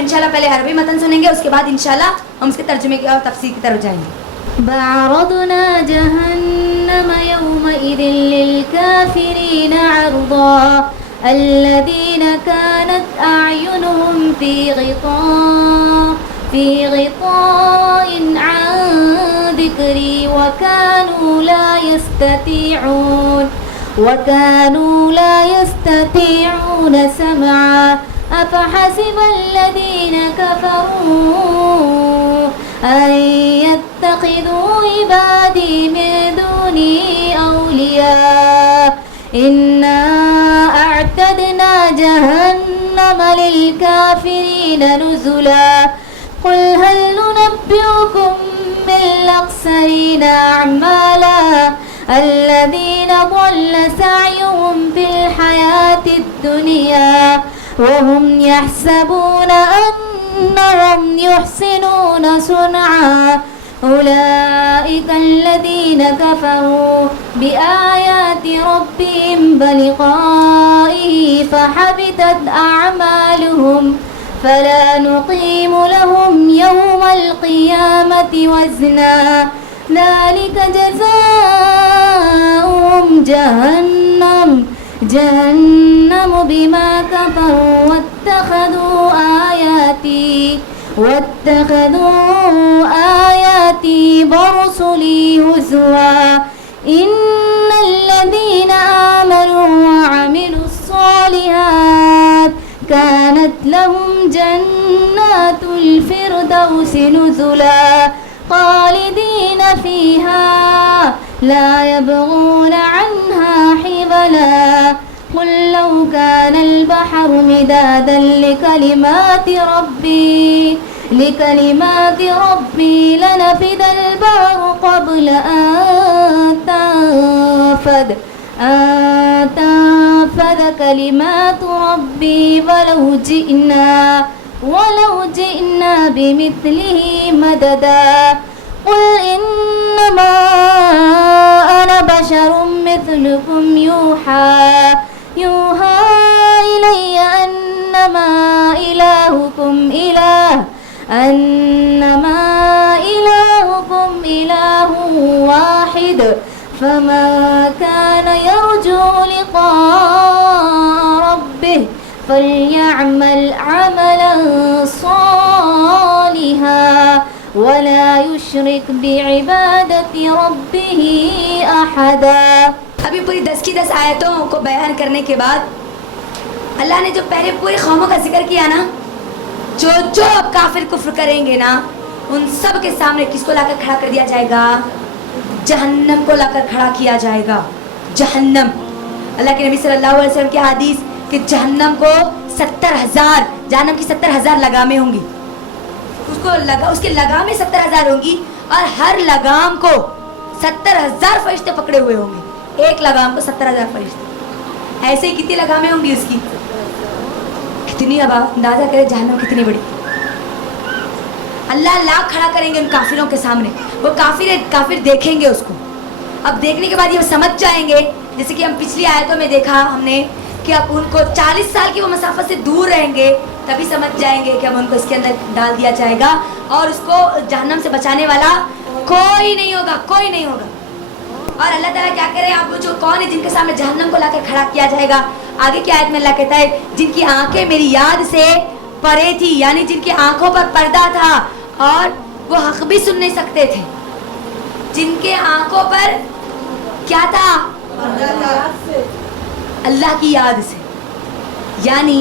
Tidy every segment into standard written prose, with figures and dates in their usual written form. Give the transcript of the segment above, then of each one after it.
انشاءاللہ پہلے عربی متن سنیں گے, اس کے بعد انشاءاللہ ہم اس کے ترجمے کی اور تفسیر کی طرف جائیں گے. وعرضنا جهنم يومئذ للكافرين عرضا الذين كانت أعينهم في غطاء عن ذكري وكانوا لا يستطيعون سمعا أفحسب الذين كفروا أن يتخذوا عبادي من دوني أولياء إنا أعتدنا جهنم للكافرين نزلا قل هل ننبئكم بالأخسرين أعمالا الذين ضل سعيهم في الحياة الدنيا وهم يحسبون أنهم يحسنون صنعا أولئك الذين كفروا بآيات ربهم بلقائه فحبطت أعمالهم فلا نقيم لهم يوم القيامة وزنا ذلك جزاؤهم جهنم بما كفروا واتخذوا آياتي ورسلي هزوا إن الذين آمنوا وعملوا الصالحات كانت لهم جنات الفردوس نزلا خالدين فيها لا يبغون عنها حولا قل لو كان البحر مدادا لكلمات ربي لنفد البحر قبل أن تنفد كلمات ربي ولو جئنا بمثله مددا قل إنما أنا بشر مثلكم يوحى إلي أنما إلهكم إله واحد فمن كان يرجو لقاء ربه فليعمل عملا صالحا ولا يشرك بعبادة ربه أحدا. ابھی پوری 10 کی 10 آیتوں کو بیان کرنے کے بعد اللہ نے جو پہلے پوری قوموں کا ذکر کیا نا, جو اب کافر کفر کریں گے نا, ان سب کے سامنے کس کو لا کر کھڑا کر دیا جائے گا؟ جہنم کو لا کر کھڑا کیا جائے گا. جہنم, اللہ کے نبی صلی اللہ علیہ وسلم کی حدیث کہ جہنم کو 70,000 جہنم کی 70,000 لگامیں ہوں گی. اس کے لگامیں 70,000 ہوں گی اور ہر لگام کو 70,000 فرشتے پکڑے ہوئے ہوں گے. ایک لگام کو 70,000 فرشتے. ایسے ہی کتنی لگامیں ہوں گی اس کی؟ کتنی, اب اندازہ کرے جہنم کتنی بڑی. اللہ لاکھ کھڑا کریں گے ان کافروں کے سامنے. وہ کافر دیکھیں گے اس کو. اب دیکھنے کے بعد یہ سمجھ جائیں گے, جیسے کہ ہم پچھلی آیتوں میں دیکھا ہم نے کہ اب ان کو 40 سال کی وہ مسافت سے دور رہیں گے, تبھی سمجھ جائیں گے کہ اب ان کو اس کے اندر ڈال دیا جائے گا اور اس کو جہنم سے بچانے والا کوئی نہیں ہوگا. اور اللہ تعالیٰ کیا کرے, اب جو کون ہے جن کے سامنے جہنم کو لا کر کھڑا کیا جائے گا؟ آگے کی آیت میں اللہ کہتا ہے جن کی آنکھیں میری یاد سے پرے تھی, یعنی جن کی آنکھوں پر پردہ تھا اور وہ حق بھی سن نہیں سکتے تھے. جن کے آنکھوں پر کیا تھا؟ اللہ کی یاد سے. یعنی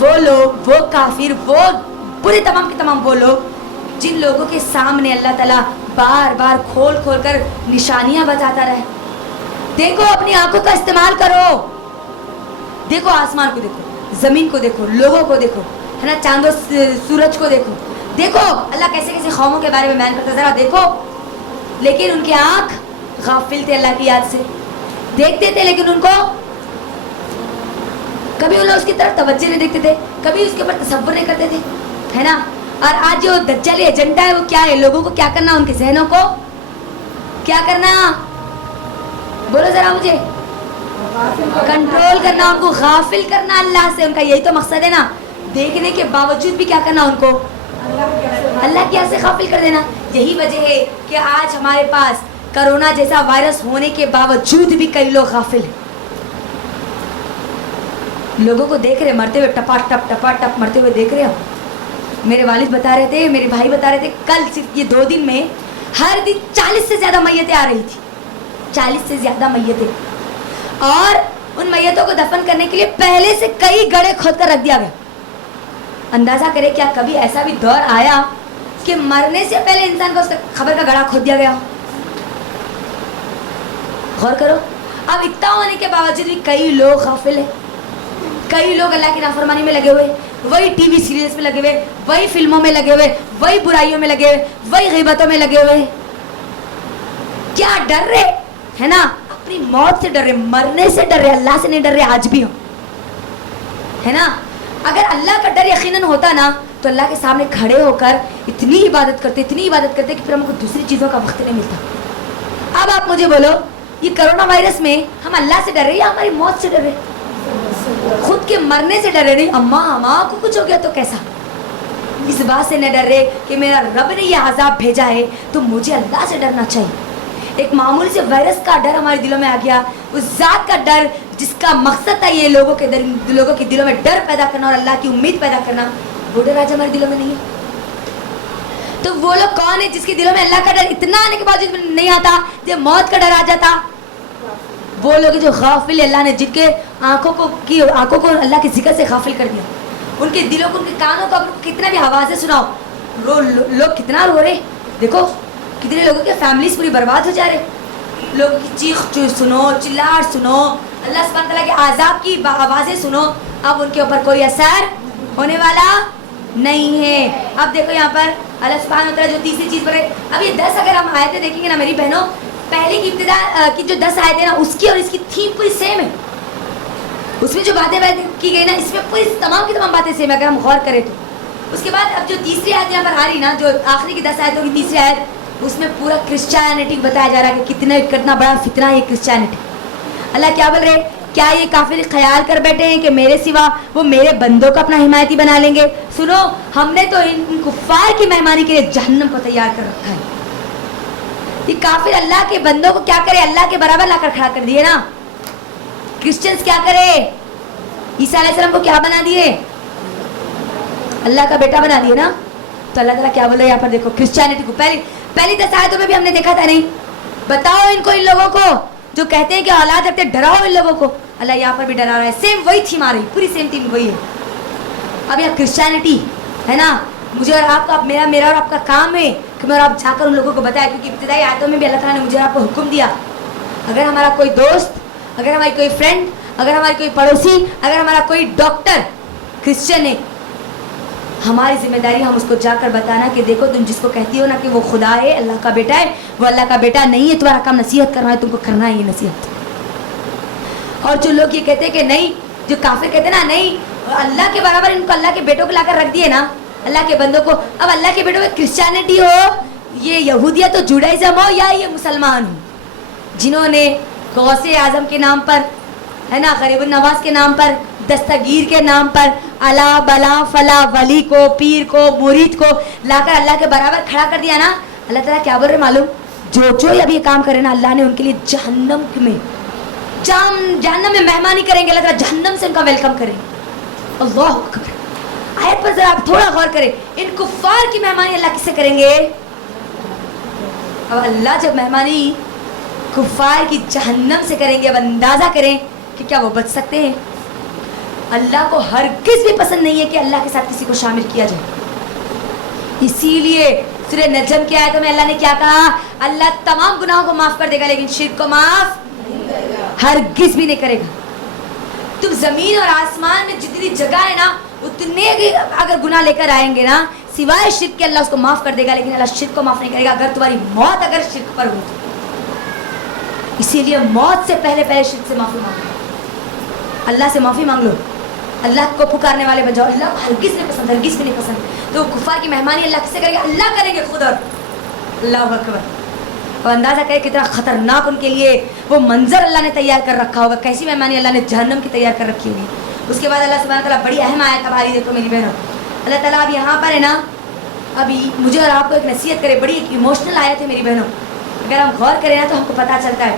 وہ لوگ, وہ کافر, وہ پورے تمام کے تمام وہ لوگ جن لوگوں کے سامنے اللہ تعالیٰ بار بار کھول کر نشانیاں بتاتا رہے. دیکھو, اپنی آنکھوں کا استعمال کرو. دیکھو آسمان کو, دیکھو زمین کو, دیکھو لوگوں کو, دیکھو ہے نا, چاند و سورج کو دیکھو. دیکھو اللہ کیسے کیسے قوموں کے بارے میں بیان کرتا, ذرا دیکھو. لیکن ان کی آنکھ غافل تھے اللہ کی یاد سے. دیکھتے تھے لیکن ان کو کبھی وہ لوگ اس کی طرف توجہ نہیں دیکھتے تھے, کبھی اس کے اوپر تصور نہیں کرتے تھے, ہے نا. اور آج جو دجالی ایجنڈا ہے وہ کیا ہے؟ لوگوں کو کیا کرنا, ان کے ذہنوں کو کیا کرنا, بولو ذرا مجھے, کنٹرول کرنا, ان کو غافل کرنا اللہ سے. ان کا یہی تو مقصد ہے نا. دیکھنے کے باوجود بھی کیا کرنا ان کو؟ اللہ کی یاد سے غافل کر دینا. یہی وجہ ہے کہ آج ہمارے پاس کرونا جیسا وائرس ہونے کے باوجود بھی کئی لوگ غافل ہیں. لوگوں کو دیکھ رہے مرتے ہوئے، ٹپا ٹپ مرتے ہوئے دیکھ رہے ہو. میرے والد بتا رہے تھے، میرے بھائی بتا رہے تھے، کل صرف یہ 2 دن میں ہر دن 40 سے زیادہ میتیں آ رہی تھی. 40 سے زیادہ میتیں. اور ان میتوں کو دفن کرنے کے لیے پہلے سے کئی گڑھے کھود کر رکھ دیا گیا. اندازہ کرے کیا کبھی ایسا بھی دور آیا کہ مرنے سے پہلے انسان کو اس خبر کا گڑھا کھود دیا گیا؟ غور کرو. اب اتنا ہونے کے باوجود بھی کئی لوگ غافل ہیں. کئی لوگ اللہ کی نافرمانی میں لگے ہوئے، وہی ٹی وی سیریلز میں لگے ہوئے، وہی فلموں میں لگے ہوئے، وہی برائیوں میں لگے ہوئے، وہی غیبتوں میں لگے ہوئے. کیا ڈر رہے ہے نا؟ اپنی موت سے ڈر رہے، مرنے سے ڈر رہے، اللہ سے نہیں ڈر رہے. آج بھی ہو ہے نا. اگر اللہ کا ڈر یقیناً ہوتا نا تو اللہ کے سامنے کھڑے ہو کر اتنی عبادت کرتے کہ پھر ہم کو دوسری چیزوں کا وقت نہیں ملتا. اب آپ مجھے بولو، یہ کرونا وائرس میں ہم اللہ سے ڈر رہے یا ہماری موت سے ڈر رہے؟ خود کے مرنے سے ڈر رہے. نہیں اماں کو کچھ ہو گیا تو کیسا؟ اس بات سے نہ ڈر رہے کہ میرا رب نے یہ عذاب بھیجا ہے تو مجھے اللہ سے ڈرنا چاہیے. ایک معمولی سے وائرس کا ڈر ہمارے دلوں میں آ گیا. اس ذات کا ڈر جس کا مقصد تھا یہ لوگوں کے دلوں میں ڈر پیدا کرنا اور اللہ کی امید پیدا کرنا، وہ ڈر آج ہمارے دلوں میں نہیں ہے. تو وہ لوگ کون ہیں جس کے دلوں میں اللہ کا ڈر اتنا آنے کے باوجود نہیں آتا، جب موت کا ڈر آ جاتا؟ وہ لوگ جو غافل، اللہ نے جن کے آنکھوں کو اللہ کے ذکر سے غافل کر دیا. ان کے دلوں کو، ان کے کانوں کو کتنا بھی آوازیں سناؤ، لوگ کتنا رو رہے. دیکھو کتنے لوگوں کے فیملیز پوری برباد ہو جا رہے. لوگوں کی چیخ سنو، چلاٹ سنو، اللہ سبحانہ تعالیٰ کے عذاب کی آوازیں سنو. اب ان کے اوپر کوئی اثر ہونے والا نہیں ہے. اب دیکھو یہاں پر اللہ سبحانہ تعالیٰ جو تیسری چیز پر ہے. اب یہ 10 اگر ہم آیتیں دیکھیں گے نا میری بہنوں، پہلے کی ابتدا کی جو 10 آیتیں نا اس کی اور اس کی تھیم پوری سیم ہے. اس میں جو باتیں کی گئی نا اس میں پوری تمام کی تمام باتیں سیم ہے اگر ہم غور کریں تو. اس کے بعد اب جو تیسری آیت یہاں پر آ رہی نا، جو آخری کی 10 آیتوں کی تیسری آیت، اس میں پورا کرسچینٹی بتایا جا رہا ہے کہ کتنا بڑا فتنہ ہے یہ کرسچینٹی. اللہ کیا بول رہے؟ کیا یہ کافر خیال کر بیٹھے ہیں کہ میرے سوا وہ میرے بندوں کو اپنا حمایتی بنا لیں گے؟ سنو، ہم نے تو ان کفار کی مہمانی کے لیے جہنم کو تیار کر رکھا ہے. یہ کافر اللہ کے بندوں کو کیا کرے؟ اللہ کے برابر لا کر کھڑا کر دیے نا. کرسچنز کیا کرے؟ عیسیٰ علیہ السلام کو کیا بنا دیے؟ اللہ کا بیٹا بنا دیے نا. تو اللہ تعالیٰ کیا بول رہا ہے یہاں پر؟ دیکھو کرسچینٹی کو پہلی 10 آیتوں میں بھی ہم نے دیکھا تھا. نہیں بتاؤ ان کو، ان لوگوں کو جو کہتے ہیں کہ اولاد رکھتے، ڈراؤ ان لوگوں کو. اللہ یہاں پر بھی ڈرا رہا ہے. سیم وہی تھیم آ رہی، پوری سیم تھیم وہی ہے. اب یہاں کرسچینٹی ہے نا، مجھے اور آپ کا، میرا اور آپ کا کام ہے کہ میں اور آپ جا کر ان لوگوں کو بتایا. کیونکہ ابتدائی آیتوں میں بھی اللہ تعالیٰ نے مجھے اور آپ کو حکم دیا، اگر ہمارا کوئی دوست، اگر ہماری کوئی فرینڈ، اگر ہماری کوئی پڑوسی، اگر ہمارا کوئی ڈاکٹر کرسچن ہے، ہماری ذمہ داری ہم اس کو جا کر بتانا کہ دیکھو تم جس کو کہتی ہو نا کہ وہ خدا ہے، اللہ کا بیٹا ہے، وہ اللہ کا بیٹا نہیں ہے. تمہارا کام نصیحت کرنا ہے، تم کو کرنا ہے یہ نصیحت. اور جو لوگ یہ کہتے ہیں کہ نہیں، جو کافر کہتے ہیں نا نہیں اللہ کے برابر، ان کو اللہ کے بیٹوں کو لا کر رکھ دیے نا، اللہ کے بندوں کو. اب اللہ کے بیٹوں میں کرسچینٹی ہو، یہ یہودیت ہو، جوڈائزم ہو، یا یہ مسلمان ہو جنہوں نے غوث اعظم کے نام پر ہے نا، غریب النواز کے نام پر، دستگیر کے نام پر، الا بلا فلا ولی کو، پیر کو، مرید کو لا کر اللہ کے برابر کھڑا کر دیا نا. اللہ تعالیٰ کیا بول رہے معلوم؟ جو اب یہ کام کرے نا، اللہ نے ان کے لیے جہنم میں مہمانی کریں گے. اللہ تعالیٰ جہنم سے ان کا ویلکم کریں. اللہ اکبر. آیت پر ذرا آپ تھوڑا غور کریں. ان کفار کی مہمانی اللہ کس سے کریں گے؟ اب اللہ جب مہمانی کفار کی جہنم سے کریں گے، اب اندازہ کریں کہ کیا وہ بچ سکتے ہیں؟ اللہ کو ہرگز بھی پسند نہیں ہے کہ اللہ کے ساتھ کسی کو شامل کیا جائے. اسی لیے سورہ نجم کی آیتوں میں اللہ نے کیا کہا؟ اللہ تمام گناہوں کو معاف کر دے گا لیکن شرک کو معاف ہرگز بھی نہیں کرے گا. تم زمین اور آسمان میں جتنی جگہ ہے نا، اتنے اگر گناہ لے کر آئیں گے نا، سوائے شرک کے اللہ اس کو معاف کر دے گا، لیکن اللہ شرک کو معاف نہیں کرے گا اگر تمہاری موت اگر شرک پر ہو. اسی لیے موت سے پہلے شرک سے معافی مانگو، اللہ سے معافی مانگ لو. اللہ کو پکارنے والے بن جاؤ. اللہ کو ہرگز نہیں پسند، ہرگز بھی نہیں پسند. تو کفار کی مہمانی اللہ کس سے کرے گا؟ اللہ کریں گے خود. اور اللہ اکبر. اور اندازہ کرے کتنا خطرناک ان کے لیے وہ منظر اللہ نے تیار کر رکھا ہوگا. کیسی مہمانی اللہ نے جہنم کی تیار کر رکھی ہوگی. اس کے بعد اللہ سبحانہ تعالیٰ بڑی اہم آیت ہماری دیکھو میری بہنوں. اللہ تعالیٰ اب یہاں پر ہے نا, ابھی مجھے اور آپ کو ایک نصیحت کرے, بڑی ایک ایموشنل آیت ہے میری بہنوں, اگر ہم غور کریں نا تو ہم کو پتہ چلتا ہے.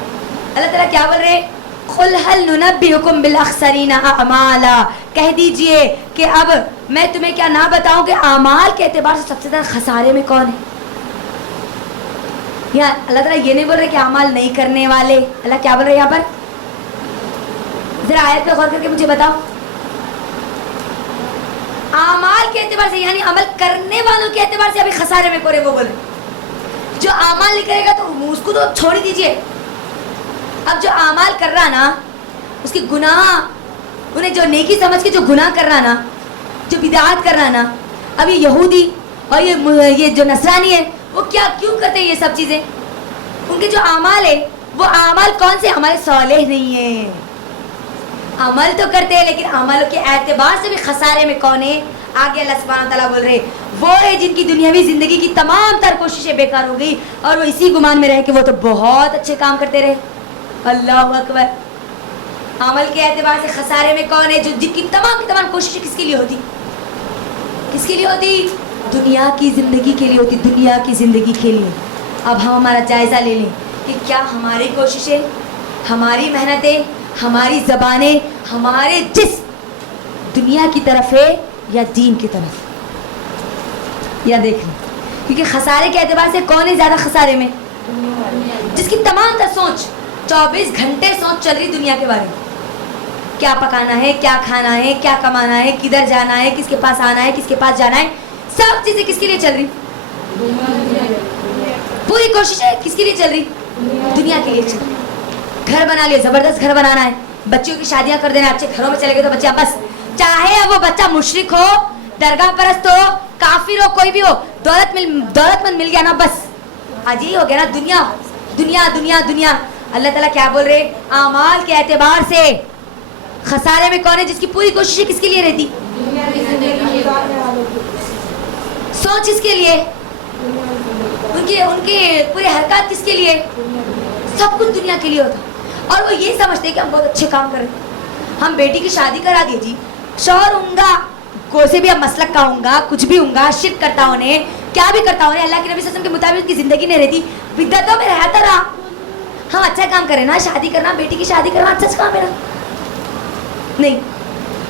اللہ تعالیٰ کیا بول رہے, قل هل ننبئکم بالاخسرین اعمالا, کہہ دیجئے کہ اب میں تمہیں کیا نہ بتاؤں کہ اعمال کے اعتبار سے سب سے زیادہ خسارے میں کون ہے. یہاں اللہ تعالیٰ یہ نہیں بول رہے کہ اعمال نہیں کرنے والے, اللہ کیا بول رہے یہاں پر, ذرا آیت پہ غور کر کے مجھے بتاؤ. اعمال کے اعتبار سے یعنی عمل کرنے والوں کے اعتبار سے ابھی خسارے میں کون ہے, وہ بولے. جو اعمال نہیں کرے گا تو اس کو تو چھوڑ ہی دیجئے. اب جو اعمال کر رہا نا, اس کے گناہ, انہیں جو نیکی سمجھ کے جو گناہ کر رہا نا, جو بدعات کر رہا نا, اب یہ یہودی اور یہ جو نصرانی ہے وہ کیا کیوں کرتے ہیں یہ سب چیزیں. ان کے جو اعمال ہے وہ اعمال کون سے, ہمارے صالح نہیں ہیں. عمل تو کرتے ہیں لیکن عمل کے اعتبار سے بھی خسارے میں کون ہے. آگے اللہ سبحانہ تعالیٰ بول رہے وہ ہے جن کی دنیاوی زندگی کی تمام تر کوششیں بیکار ہو گئی اور وہ اسی گمان میں رہے کہ وہ تو بہت اچھے کام کرتے رہے. اللہ اکبر. عمل کے اعتبار سے خسارے میں کون ہے, جو جن کی تمام کوششیں کس کے لیے ہوتی, کس کے لیے ہوتی, دنیا کی زندگی کے لیے ہوتی, دنیا کی زندگی کے لیے. اب ہم ہمارا جائزہ لے لیں کہ کیا ہماری کوششیں, ہماری محنتیں, ہماری زبانیں, ہمارے جسم دنیا کی طرف ہے یا دین کی طرف, یا دیکھ لیں. کیونکہ خسارے کے اعتبار سے کون ہے زیادہ خسارے میں, جس کی تمام تر سوچ 24 گھنٹے سوچ چل رہی دنیا کے بارے میں. کیا پکانا ہے, کیا کھانا ہے, کیا کمانا ہے, کدھر جانا ہے, کس کے پاس آنا ہے, کس کے پاس جانا ہے, سب چیزیں کس کے لیے چل رہی, پوری کوششیں کس کے لیے چل رہی, دنیا کے لیے چل رہی. گھر بنا لیے, زبردست گھر بنانا ہے, بچیوں کی شادیاں کر دینا, اچھے گھروں میں چلے گئے تو بچہ بس, چاہے وہ بچہ مشرک ہو, درگاہ پرست ہو, کافر ہو, کوئی بھی ہو, دولت مند مل گیا نا بس, آج یہی ہو گیا نا, دنیا دنیا دنیا دنیا. اللہ تعالیٰ کیا بول رہے, اعمال کے اعتبار سے خسارے میں کون ہے, جس کی پوری کوششیں کس کے لیے رہتی, سوچ اس کے لیے, ان کے پورے حرکات کس کے لیے, سب کچھ دنیا کے لیے ہوتا. اور وہ یہ سمجھتے ہیں کہ ہم بہت اچھے کام کر رہے ہیں. ہم بیٹی کی شادی کرا دیے جی, شوہر ہوں گا کوئی سے بھی اب مسلک کا ہوں گا, کچھ بھی ہوں گا, شرک کرتا ہونے, کیا بھی کرتا ہونے, اللہ کے نبی صلی اللہ علیہ وسلم کے مطابق کی زندگی نہیں رہتی, بدعتوں میں رہتا رہا. ہم اچھا کام کریں نا, شادی کرنا, بیٹی کی شادی کرنا اچھا کام ہے نا, نہیں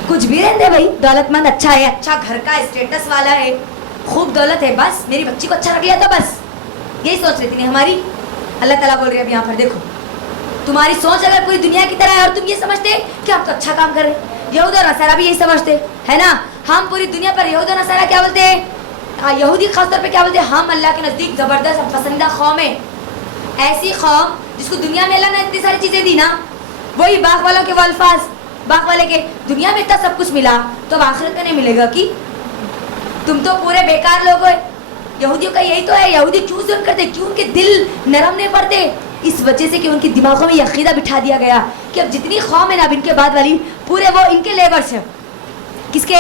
کچھ بھی رہتے بھائی, دولت مند اچھا ہے, اچھا گھر کا اسٹیٹس والا ہے, خوب دولت ہے, بس میری بچی کو اچھا رکھ لیا تو بس, یہی سوچ رہتی نہیں ہماری. اللہ تعالیٰ بول رہے ہیں اب یہاں پر دیکھو, تمہاری سوچ اگر پوری دنیا کی طرح ہے اور تم یہ سمجھتے کہ ہم تو اچھا کام کر رہے ہیں, یہود اور نصارہ بھی یہی سمجھتے ہے نا. ہم پوری دنیا پر یہود اور نصارہ کیا بولتے ہیں, یہودی خاص طور پہ کیا بولتے ہیں, ہم اللہ کے نزدیک زبردست پسندیدہ قوم ہے, ایسی قوم جس کو دنیا میں اللہ نے اتنی ساری چیزیں دی نا, وہی باغ والوں کے وہ الفاظ, باغ والے کے دنیا میں اتنا سب کچھ ملا تو اب آخرت میں نہیں ملے گا کہ تم تو پورے بیکار لوگ ہو. یہودیوں کا یہی تو ہے, یہودی کیوں ظلم کرتے, کیوں ان کے دل نرم نہیں پڑتے, اس وجہ سے کہ ان کے دماغوں میں یہ عقیدہ بٹھا دیا گیا کہ اب جتنی قوم ہے نا اب ان کے بعد والی پورے وہ ان کے لیبرس ہیں, کس کے,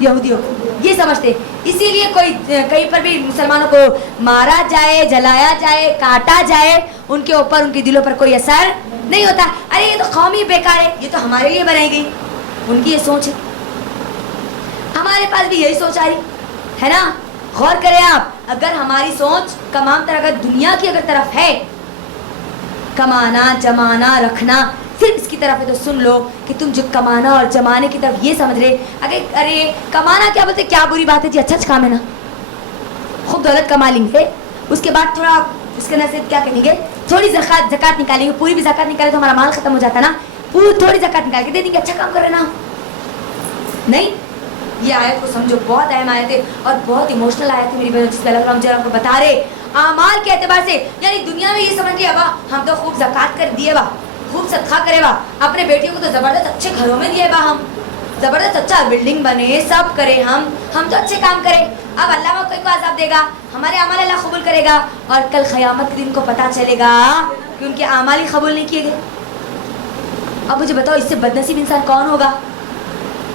یہودیوں, یہ سمجھتے. اسی لیے کوئی کہیں پر بھی مسلمانوں کو مارا جائے, جلایا جائے, کاٹا جائے, ان کے اوپر ان کے دلوں پر کوئی اثر نہیں ہوتا. ارے یہ تو قوم ہی بیکار ہے, یہ تو ہمارے لیے بنائی گئی, ان کی یہ سوچ ہے. ہمارے پاس بھی یہی سوچ آ رہی ہے نا. غور کریں آپ, اگر ہماری سوچ تمام طرح اگر دنیا کی اگر طرف ہے, کمانا جمانا رکھنا صرف اس کی طرف ہے, تو سن لو کہ تم جو کمانا اور جمانے کی طرف یہ سمجھ رہے, اگر ارے کمانا کیا بولتے, کیا بری بات ہے جی, اچھا کام ہے نا, خوب دولت کما لیں گے, اس کے بعد تھوڑا اس کے اندر سے کیا کریں گے, تھوڑی زکات نکالیں گے, پوری بھی زکات نکالے تو ہمارا مال ختم ہو جاتا نا, پوری تھوڑی زکات نکال کے دے دیں گے, اچھا کام کر رہے نا. نہیں, یہ آیت کو سمجھو, بہت اہم آیت ہے اور بہت ایموشنل آیت ہے میری بہن, جس پہ اللہ ہم آپ کو بتا رہے اعمال کے اعتبار سے, یعنی دنیا میں یہ سمجھ لیا وا ہم تو خوب زکات کر دیے وا, خوب صدقہ کرے وا, اپنے بیٹیوں کو تو زبردست اچھے گھروں میں دیے وا, ہم زبردست اچھا بلڈنگ بنے, سب کرے, ہم تو اچھے کام کرے. اب اللہ وہ کوئی کو عذاب دے گا, ہمارے اعمال اللہ قبول کرے گا, اور کل قیامت کے دن کو پتہ چلے گا کہ ان کے اعمال ہی قبول نہیں کیے گئے. اب مجھے بتاؤ, اس سے بدنصیب انسان کون ہوگا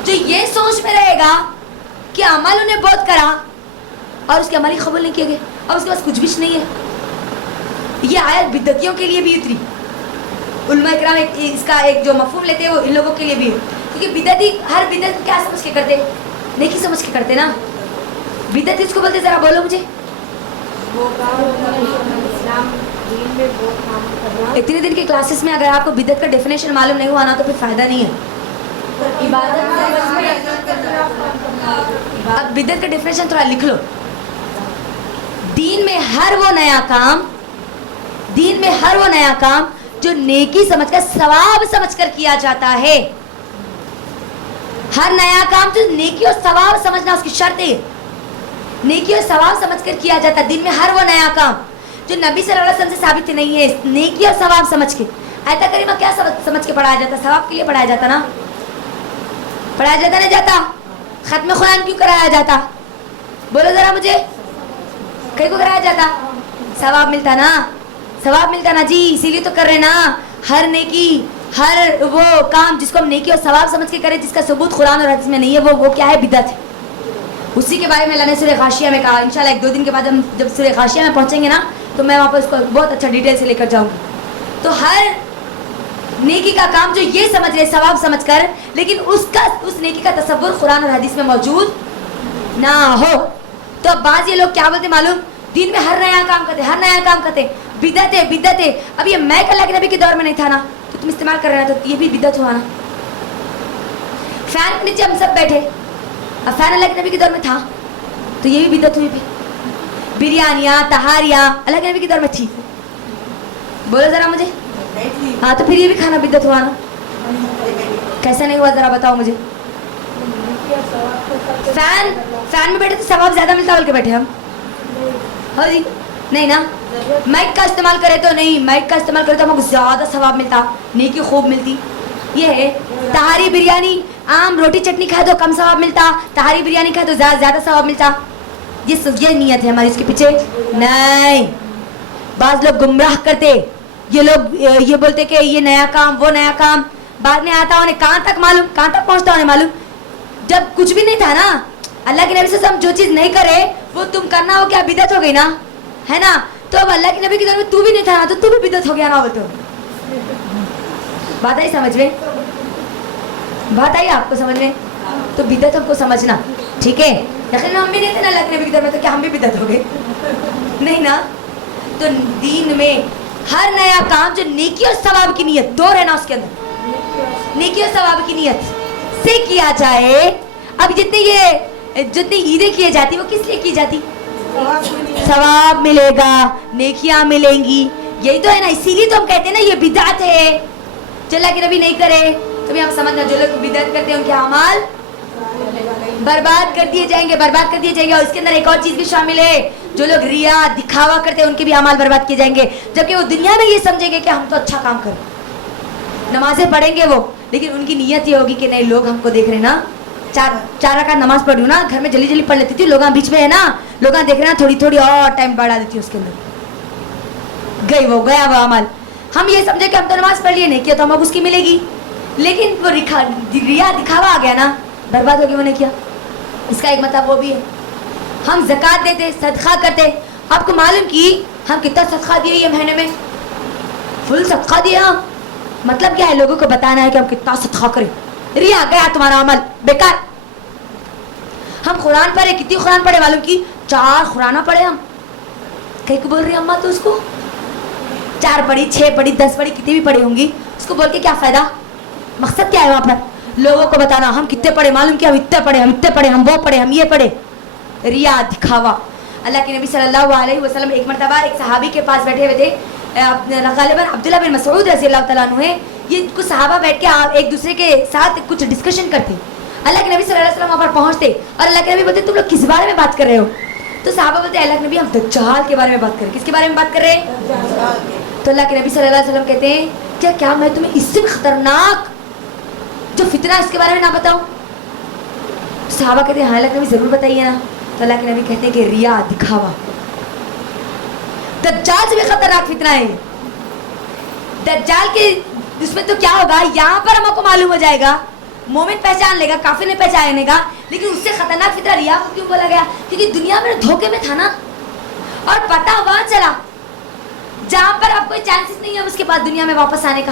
جو یہ سوچ میں رہے گا کہ اعمال انہیں بہت کرا اور اس کے عمل ہی قبول نہیں کیے گئے, اور اس کے پاس کچھ بھی نہیں ہے. یہ آیت بدعتیوں کے لیے بھی اتری, علماء کرام اس کا ایک جو مفہوم لیتے ہیں وہ ان لوگوں کے لیے بھی, کیونکہ بدعتی ہر بدعت کیا سمجھ کے کرتے؟ نیکی سمجھ کے کرتے نا. بدعت کس کو بولتے ذرا بولو مجھے. اتنے دن کے کلاسز میں اگر آپ کو بدعت کا ڈیفینیشن معلوم نہیں ہوا نا تو پھر فائدہ نہیں ہے. اب بدعت کا ڈیفینیشن تھوڑا لکھ لو. دین میں ہر وہ نیا کام جو نیکی سمجھ کر ثواب سمجھ کر کیا جاتا ہے. ہر نیا کام جو نیکی اور ثواب سمجھنا اس کی شرط ہے. نیکی اور ثواب سمجھ کر کیا جاتا ہے. دین میں ہر وہ نیا کام جو نبی صلی اللہ علیہ وسلم سے ثابت نہیں ہے, نیکی اور ثواب سمجھ کے. آیت کریمہ کیا سمجھ کے پڑھایا جاتا؟ ثواب کے لیے پڑھایا جاتا نا. پڑھایا جاتا نہیں جاتا؟ ختم قرآن کیوں کرایا جاتا؟ بولو ذرا مجھے. کہیں کو کرایا جاتا؟ ثواب ملتا نا. ثواب ملتا نا جی, اسی لیے تو کر رہے نا. ہر نیکی, ہر وہ کام جس کو ہم نیکی اور ثواب سمجھ کے کریں, جس کا ثبوت قرآن اور حدیث میں نہیں ہے, وہ کیا ہے؟ بدعت ہے. اسی کے بارے میں اللہ نے سورہ غاشیہ میں کہا. انشاءاللہ ایک دو دن کے بعد ہم جب سورہ غاشیہ میں پہنچیں گے نا تو میں وہاں پر اس کو بہت اچھا ڈیٹیل سے لے کر جاؤں گی. تو ہر نیکی کا کام جو یہ سمجھ رہے ثواب سمجھ کر, لیکن اس نیکی کا تصور قرآن اور حدیث میں موجود نہ ہو, تو اب بعض یہ لوگ کیا بولتے معلوم؟ دین میں ہر نیا کام کرتے, بدعت ہے. اب یہ میک اللہ کے نبی کے دور میں نہیں تھا نا, تو تم استعمال کر رہے ہیں, تو یہ بھی بدعت ہوا نا. فین کے نیچے ہم سب بیٹھے, اب فین اللہ کے نبی کے دور میں تھا تو یہ بھی بدعت ہوئی. پھر بریانیاں, تہاریاں اللہ کے نبی کے دور میں تھی. بولو ذرا مجھے. ہاں تو پھر یہ بھی کھانا بدعت ہوا نا. کیسا نہیں ہوا ذرا بتاؤ مجھے. فین میں بیٹھے تو ثواب زیادہ ملتا بول کے بیٹھے ہم. ہاں جی نہیں نا. مائک کا استعمال کرے تو نہیں, مائک کا استعمال کرے تو ہم کو زیادہ ثواب ملتا, نیکی خوب ملتی. یہ ہے تہاری بریانی, عام روٹی چٹنی کھائے تو کم ثواب ملتا, تہاری بریانی کھائے تو زیادہ ثواب ملتا. یہ نیت ہے ہماری اس کے پیچھے نہیں. بعض لوگ گمراہ کرتے, یہ لوگ یہ بولتے کہ یہ نیا کام وہ نیا کام, بعد میں آتا انہیں کہاں تک پہنچتا انہیں معلوم. جب کچھ بھی نہیں تھا نا, اللہ کے نبی سے ہم جو چیز نہیں کرے وہ تم کرنا ہو, کیا بدعت ہو گئی نا, ہے نا. تو اب اللہ کے نبی کے دور میں تو بھی نہیں تھا نا, تو تو بھی بدعت ہو گیا نا. وہ تو بات آئی سمجھ میں, بات آئی آپ کو سمجھ میں. تو بدعت ہم کو سمجھنا ٹھیک ہے. یقین ہم بھی نہیں تھے نا اللہ کے نبی کے دور میں, تو کیا ہم بھی بدعت ہو گئے؟ نہیں نا. تو دین میں ہر نیا کام جو نیکی اور ثواب کی نیت, دو رہنا اس کے اندر, نیکی اور ثواب کی نیت سے کیا جائے. اب جتنی عیدیں کی جاتی وہ کس لیے کی جاتی؟ ثواب ملے گا, نیکیاں ملیں گی, یہی تو ہے نا. اسی لیے تو ہم کہتے ہیں نا یہ بدعت ہے. جو اللہ کے نبی نہیں کرے تو بھی ہم سمجھنا, جو لوگ بدعت کرتے ہیں ان کے اعمال برباد کر دیے جائیں گے. اور اس کے اندر ایک اور چیز بھی شامل ہے, جو لوگ ریا دکھاوا کرتے ہیں ان کے بھی اعمال برباد کیے جائیں گے. جبکہ وہ دنیا میں یہ سمجھیں گے کہ ہم تو اچھا کام کریں, نمازیں پڑھیں گے وہ, لیکن ان کی نیت یہ ہوگی کہ نہیں لوگ ہم کو دیکھ رہے نا. چار رکعت نماز پڑھ نا, گھر میں جلدی پڑھ لیتی تھی, لوگ بیچ میں ہے نا, لوگ دیکھ رہے نا, تھوڑی اور ٹائم بڑھا دیتی اس کے اندر. گیا وہ عمل. ہم یہ سمجھے کہ ہم تو نماز پڑھ لیے, نہیں کیا تو ہمیں اس کی ملے گی, لیکن وہ ریا دکھاوا آ گیا نا, برباد ہو گیا وہ نے کیا. اس کا ایک مطلب وہ بھی ہے. ہم زکوٰۃ دیتے, صدقہ کرتے, آپ کو معلوم کی ہم کتنا صدقہ دیے یہ مہینے میں؟ فل صدقہ دیا. مطلب کیا ہے؟ لوگوں کو بتانا ہے کہ ہم کتنا صدقہ کریں. ریا گیا تمہارا عمل بیکار. ہم قرآن پڑھے, کتنی قرآن پڑھے معلوم کی؟ 4 قرآن پڑھے ہم. کہیں کو بول رہی اماں تو اس کو 4 پڑھی, 6 پڑھی, 10 پڑھی, کتنی بھی پڑھی ہوں گی, اس کو بول کے کیا فائدہ؟ مقصد کیا ہے وہاں پر؟ لوگوں کو بتانا ہم کتنے پڑھے, معلوم کیا ہم اتنے پڑھے, ہم وہ پڑھے, ہم یہ پڑھے. ریا دکھاوا. اللہ کے نبی صلی اللہ علیہ وسلم ایک مرتبہ ایک صحابی کے پاس بیٹھے ہوئے تھے, غالباً عبداللہ بن مسعود رضی اللہ تعالیٰ عنہ ہے. یہ کچھ صحابہ بیٹھ کے ایک دوسرے کے ساتھ کچھ ڈسکشن کرتے. اللہ کے نبی صلی اللہ علیہ وسلم وہاں پر پہنچتے اور اللہ کے نبی بولتے تم لوگ کس بارے میں بات کر رہے ہو؟ تو صحابہ بولتے اللہ کے نبی ہم دجال کے بارے میں بات کر رہے. کس کے بارے میں بات کر رہے ہیں؟ تو اللہ کے نبی صلی اللہ علیہ وسلم کہتے ہیں کیا میں تمہیں اس سے خطرناک جو فتنہ اس کے بارے میں نہ بتاؤں؟ صحابہ کہتے ہیں ہاں اللہ کے نبی ضرور بتائیے نا. تو اللہ کے نبی کہتے ہیں کہ ریا دکھاوا دجال سے بھی خطرناک فتنہ ہے. دجال کے اس میں تو کیا ہوگا, یہاں پر ہم کو معلوم ہو جائے گا, مومن پہچان لے گا, کافر نہیں پہچانے گا, لیکن اس سے خطرناک فتنہ ریا کو کیوں بولا گیا؟ کیونکہ دنیا میں دھوکے میں تھا نا, اور پتہ وہاں چلا جہاں پر اب کوئی چانسز نہیں ہے اس کے بعد دنیا میں واپس آنے کا.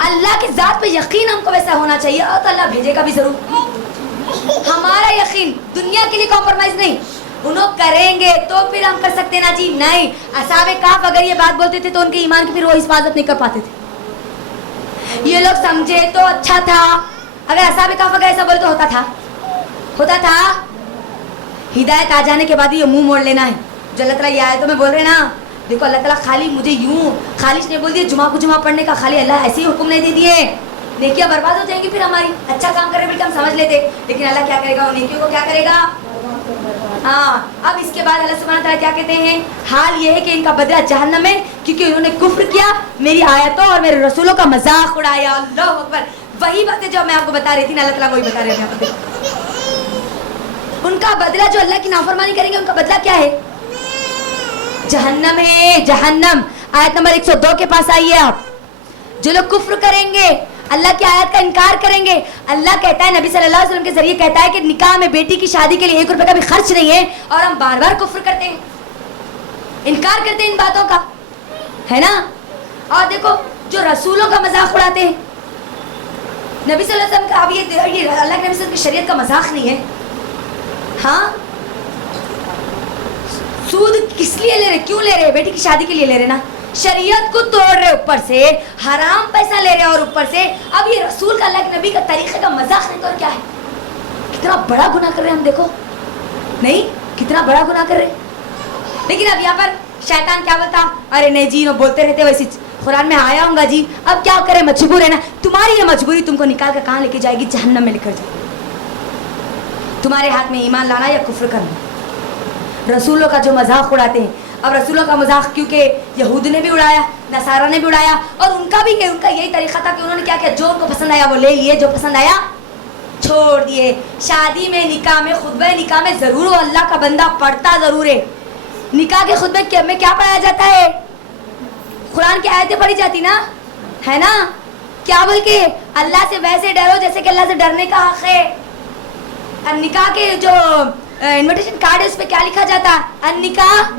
اللہ کی ذات پہ یقین ہم کو ویسا ہونا چاہیے اور تو اللہ بھیجے گا بھی ضرور. ہمارا یقین دنیا کے لیے کمپرومائز نہیں. انہوں کریں گے تو پھر ہم کر سکتے نا جی. نہیں, اصحاب کہف اگر یہ بات بولتے تھے تو ان کے ایمان کی پھر وہ حفاظت نہیں کر پاتے تھے. یہ لوگ سمجھے تو اچھا تھا. اگر اصحاب کہف اگر ایسا بولے تو ہوتا تھا. ہدایت آ جانے کے بعد یہ منہ موڑ لینا ہے. جو اللہ تعالیٰ یہ آیتوں میں بول رہے نا, دیکھو اللہ تعالیٰ خالی مجھے یوں خالص نے بول دیا جمعہ کو جمعہ پڑھنے کا, خالی اللہ ایسے ہی حکم نہیں دے دیے. نیکیاں برباد ہو جائیں گی پھر ہماری. اچھا کام کرے بلکہ ہم سمجھ لیتے, لیکن اللہ کیا کرے گا, وہ نیکیوں کو کیا کرے گا. ہاں, اب اس کے بعد اللہ سبحانہ تعالیٰ کیا کہتے ہیں, حال یہ ہے کہ ان کا بدلہ جہنم میں, کیونکہ انہوں نے کفر کیا, میری آیتوں اور میرے رسولوں کا مذاق اڑایا. اللہ اکبر. وہی باتیں جو میں آپ کو بتا رہی تھی نا, اللہ تعالیٰ وہی بتا رہے تھے. ان کا بدلہ جو اللہ کی نافرمانی کریں گے ان کا بدلہ کیا ہے, جہنم ہے. جہنم آیت نمبر 102 کے پاس آئیے آپ. جو لوگ کفر کریں گے, اللہ کی آیت کا انکار کریں گے, اللہ کہتا ہے نبی صلی اللہ علیہ وسلم کے ذریعے کہتا ہے کہ نکاح میں بیٹی کی شادی کے لیے 1 روپے کا بھی خرچ نہیں ہے, اور ہم بار بار کفر کرتے ہیں, انکار کرتے ہیں ان باتوں کا, ہے نا. اور دیکھو جو رسولوں کا مذاق اڑاتے ہیں, نبی صلی اللہ علیہ وسلم کا, اب یہ اللہ کے نبی صلی اللہ علیہ وسلم کی شریعت کا مذاق نہیں ہے. ہاں, سود کس لیے لے رہے, کیوں لے رہے, بیٹی کی شادی کے لیے لے رہے نا. شریعت کو توڑ رہے, اوپر سے حرام پیسہ لے رہے, اور اوپر سے اب یہ رسول کا, اللہ کے نبی کا طریقے کا مذاق نہیں تو اور کیا ہے. کتنا بڑا گناہ کر رہے ہیں ہم, دیکھو نہیں کتنا بڑا گناہ کر رہے. لیکن اب یہاں پر شیطان کیا بولتا, ارے نہیں جی, بولتے رہتے ویسے قرآن میں آیا ہوں گا جی, اب کیا کرے, مجبور ہے نا. تمہاری یہ مجبوری تم کو نکال کر کہاں لے کے جائے گی, جہنم میں لے کر جائے گی. تمہارے ہاتھ میں ایمان لانا یا کفر کرنا. رسولوں کا جو مذاق اڑاتے ہیں, اب رسولوں کا مذاق کیونکہ یہود نے بھی اڑایا, نصارہ نے بھی اڑایا, اور ان کا بھی ان کا یہی طریقہ تھا کہ انہوں نے کیا کیا, جو ان کو پسند آیا وہ لے لیے, جو پسند آیا چھوڑ دیے. شادی میں, نکاح میں, خطبہ نکاح میں ضرور وہ اللہ کا بندہ پڑھتا ضرور ہے. نکاح کے خطبے میں کیا پڑھایا جاتا ہے, قرآن کی آیتیں پڑھی جاتی نا, ہے نا. کیا بول کے, اللہ سے ویسے ڈرو جیسے کہ اللہ سے ڈرنے کا حق ہے. نکاح کے جو انویٹیشن کارڈ ہے اس پہ کیا لکھا جاتا, نکاح.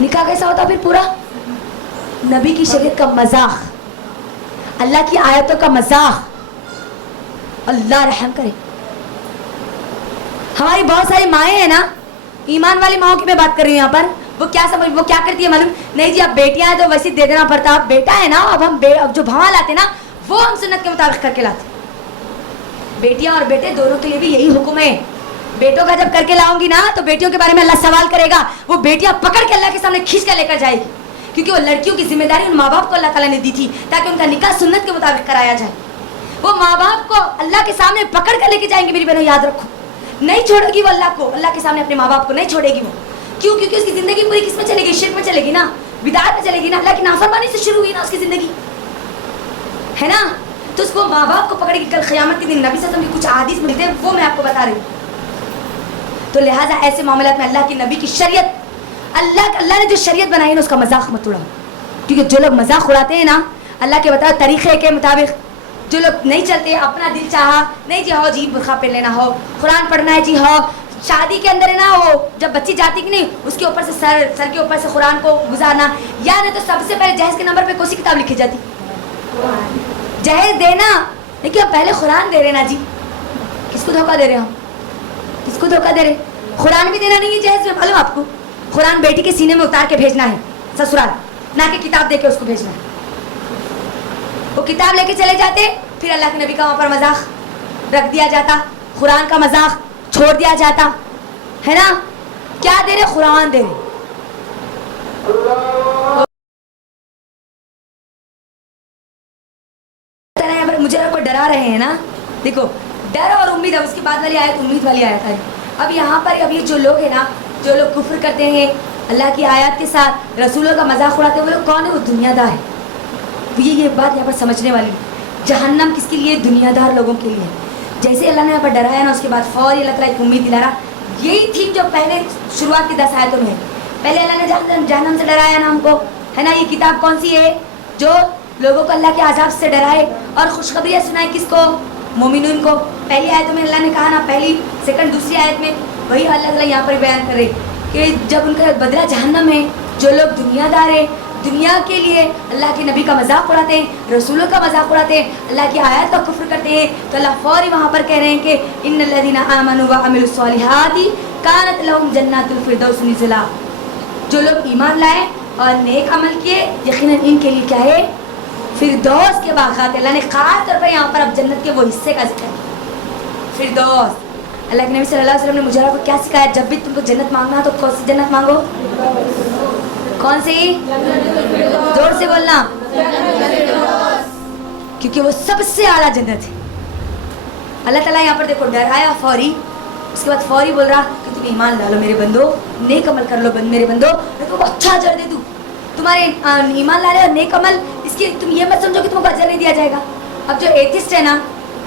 نکاح کیسا ہوتا پھر پورا, نبی کی شریعت کا مذاق, اللہ کی آیتوں کا مذاق. اللہ رحم کرے. ہماری بہت ساری مائیں ہیں نا, ایمان والی ماؤں کی میں بات کر رہی ہوں یہاں پر, وہ کیا کرتی ہے معلوم نہیں جی, اب بیٹیاں ہیں تو ویسے دے دینا پڑتا, اب بیٹا ہے نا, اب ہم جو بھاوا لاتے نا وہ ہم سنت کے مطابق کر کے لاتے. بیٹیاں اور بیٹے دونوں کے لیے بھی یہی حکم ہے. بیٹوں کا جب کر کے لاؤں گی نا تو بیٹیوں کے بارے میں اللہ سوال کرے گا, وہ بیٹیاں پکڑ کے اللہ کے سامنے کھینچ کر لے کر جائے گی, کیونکہ وہ لڑکیوں کی ذمہ داری ان ماں باپ کو اللہ تعالیٰ نے دی تھی تاکہ ان کا نکاح سنت کے مطابق کرایا جائے. وہ ماں باپ کو اللہ کے سامنے پکڑ کر لے کے جائیں گے. میری بہنوں یاد رکھو, نہیں چھوڑے گی وہ اللہ کو, اللہ کے سامنے اپنے ماں باپ کو نہیں چھوڑے گی وہ. کیوں, کیونکہ اس کی زندگی پوری کس میں چلے گی, شرک میں چلے گی نا, بدعت میں چلے گی نا, اللہ کی نافرمانی سے شروع ہوئی نا اس کی زندگی, ہے نا. تو اس کو ماں باپ کو پکڑے گی. کل قیامت کے دن نبی صلی اللہ علیہ وسلم کی کچھ احادیث ملتے ہیں, وہ میں آپ کو بتا رہی ہوں. تو لہٰذا ایسے معاملات میں اللہ کی نبی کی شریعت, اللہ نے جو شریعت بنائی نا اس کا مذاق مت اڑاؤ. کیونکہ جو لوگ مذاق اڑاتے ہیں نا اللہ کے بتائے طریقے کے مطابق, جو لوگ نہیں چلتے, اپنا دل چاہا نہیں جی, ہو جی برقع پہن لینا, ہو قرآن پڑھنا ہے جی, ہو شادی کے اندر ہے نا, وہ جب بچی جاتی کہ نہیں اس کے اوپر سے سر کے اوپر سے قرآن کو گزارنا, یا نہیں تو سب سے پہلے جہیز کے نمبر پہ کون سی کتاب لکھی جاتی, جہیز دینا. لیکن اب پہلے قرآن دے رہے نا جی, کس کو دھوکہ دے رہے ہم, کس کو دھوکہ دے رہے. قرآن بھی دینا نہیں ہے جہیز میں, معلوم آپ کو. قرآن بیٹی کے سینے میں اتار کے بھیجنا ہے سسرال, نہ کہ کتاب دے کے اس کو بھیجنا ہے. وہ کتاب لے کے چلے جاتے, پھر اللہ کے نبی کا وہاں پر مذاق رکھ دیا جاتا, قرآن کا مذاق چھوڑ دیا جاتا, ہے نا. کیا دے رہے, قرآن دے رہے. مجھے کوئی ڈرا رہے ہیں نا, دیکھو ڈر اور امید, اب اس کی بعد والی آیت امید والی آیت ہے. اب یہاں پر اب یہ جو لوگ ہیں نا, جو لوگ کفر کرتے ہیں اللہ کی آیات کے ساتھ, رسولوں کا مذاق اڑاتے ہیں, وہ لوگ کون ہے, وہ دنیا دار ہے. یہ بات یہاں پر سمجھنے والی. جہنم کس کے لیے, دنیا دار لوگوں کے لیے. جیسے اللہ نے یہاں پر ڈرایا نا, اس کے بعد فوری اللہ تعالیٰ ایک امید دلا رہا. یہی تھی جو پہلے شروعات کی 10 آیتوں میں ہے. پہلے اللہ نے جہنم سے ڈرایا نا ہم کو, ہے نا. یہ کتاب کون سی ہے, جو لوگوں کو اللہ کے عذاب سے ڈرائے اور خوشخبریاں سنائے, کس کو, مومنون کو. پہلی آیتوں میں اللہ نے کہا نا, پہلی سیکنڈ دوسری آیت میں وہی اللہ تعالیٰ یہاں پر بیان کر رہے کہ جب ان کا بدلہ جہنم ہے, جو لوگ دنیا دار ہے دنیا کے لیے اللہ کے نبی کا مذاق اڑاتے ہیں, رسولوں کا مذاق اڑاتے ہیں, اللہ کی آیات کا کفر کرتے ہیں, تو اللہ فوری وہاں پر کہہ رہے ہیں کہ ان الذین آمنوا وعملوا الصالحات کانت لہم جنات الفردوس نزلا. جو لوگ ایمان لائے اور نیک عمل کیے یقیناً ان کے لیے کیا ہے, فردوس کے باغات. اللہ نے خاص طور پر یہاں پر اب جنت کے وہ حصے کا ذکر ہے, فردوس. اللہ کے نبی صلی اللہ علیہ وسلم نے مجھے آپ کو کیا سکھایا, جب بھی تم کو جنت مانگنا تو کون سی جنت مانگو, کون سی, زور سے بولنا, کیونکہ وہ سب سے اعلیٰ جنت ہے. اللہ تعالیٰ یہاں پر دیکھو ڈرایا فوری, اس کے بعد فوری بول رہا کہ تم ایمان لا لو میرے بندو, نیک عمل کر لو میرے بندو, میں تم کو اچھا اجر دے دوں. تمہارے ایمان لا لے اور نیک عمل, اس کی تم یہ مت سمجھو کہ تم کو اجر نہیں دیا جائے گا. اب جو ایتھسٹ ہے نا,